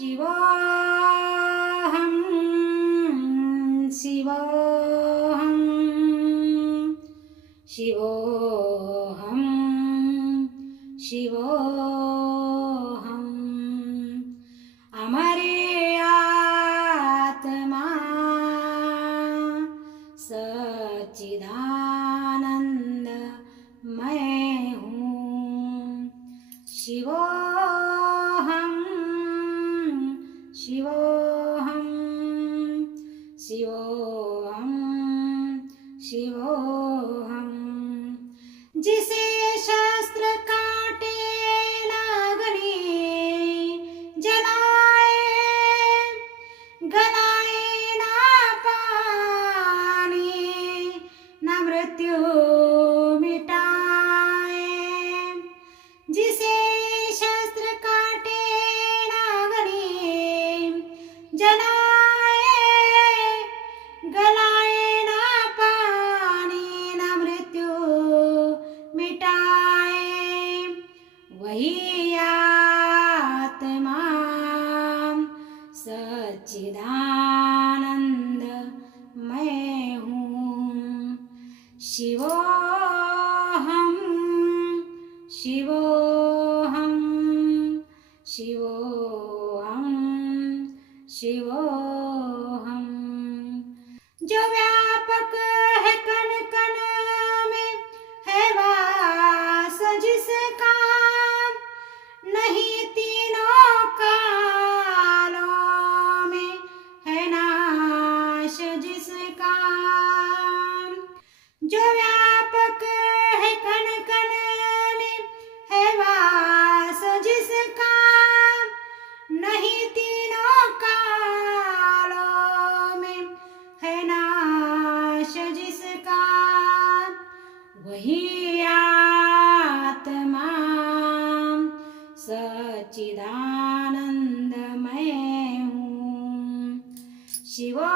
शिवोऽहं शिवोऽहं शिवोऽहं शिवोऽहम् अमरे आत्मा सच्चिदानंद मैं हूँ शिवोऽहं शिवोऽहं शिवोऽहं शिवोऽहं जिसे शास्त्र काटे नागनी जलाए गलाए ना पानी न मृत्यु मिटाए जिसे शास्त्र काटे नागनी जलाए गलाए ना पानी न मृत्यु मिटाए वही आत्मा सच्चिदानंद मैं हूँ शिवोऽहं शिवोऽहं शिवोऽहं शिवोऽहं जो व्यापक है कण कण में है वास जिसका नहीं तीनों कालों में है नाश जिसका जो व्यापक है कण कण में है वास जिसका नहीं तीनों कालों में है नाश जिसका वही आत्मा सच्चिदानंद मैं हूँ शिवोऽहं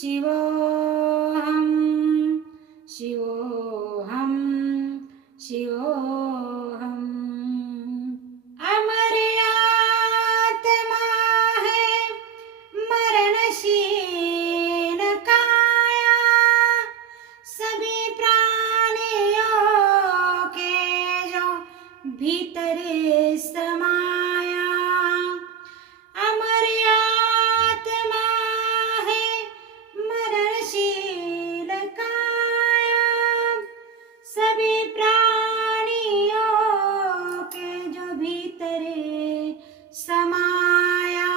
शिवोऽहं शिवोऽहं शिवोऽहं अमर आत्मा है मरणशील काया सभी प्राणियों के जो भीतर समाया अमर आत्मा है मरणशील काया सभी प्राणियों के जो भीतर समाया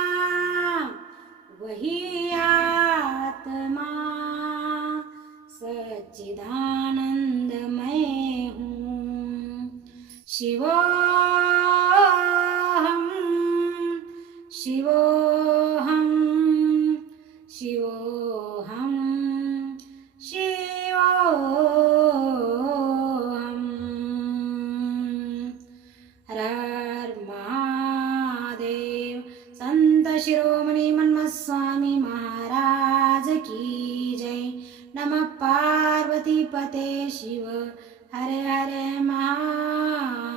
वही आत्मा सच्चिदानंद मैं हूँ शिवोऽहं शिवोऽहं शिवोऽहं शिवोऽहम् हर हर महादेव संत शिरोमणि मन्मथ स्वामी महाराज की जय नमः पार्वती पते शिव हरे हरे महा